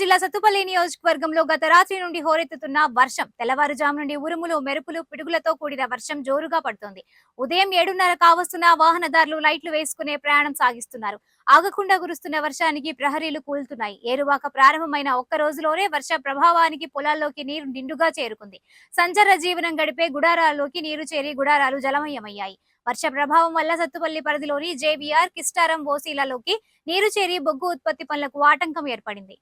జిల్లా సత్తుపల్లి నియోజకవర్గంలో గత రాత్రి నుండి హోరెత్తుతున్న వర్షం. తెల్లవారుజాము నుండి ఉరుములు, మెరుపులు, పిడుగులతో కూడిన వర్షం జోరుగా పడుతోంది. ఉదయం 7:30 కావస్తున్న వాహనదారులు లైట్లు వేసుకునే ప్రయాణం సాగిస్తున్నారు. ఆగకుండా కురుస్తున్న వర్షానికి ప్రహరీలు కూలుతున్నాయి. ఏరువాక ప్రారంభమైన ఒక్క రోజులోనే వర్ష ప్రభావానికి పొలాల్లోకి నీరు నిండుగా చేరుకుంది. సంచార జీవనం గడిపే గుడారాల్లోకి నీరు చేరి గుడారాలు జలమయమయ్యాయి. వర్ష ప్రభావం వల్ల సత్తుపల్లి పరిధిలోని జేవీఆర్, కిస్టారం, ఓసీలలోకి నీరు చేరి బొగ్గు ఉత్పత్తి పనులకు ఆటంకం ఏర్పడింది.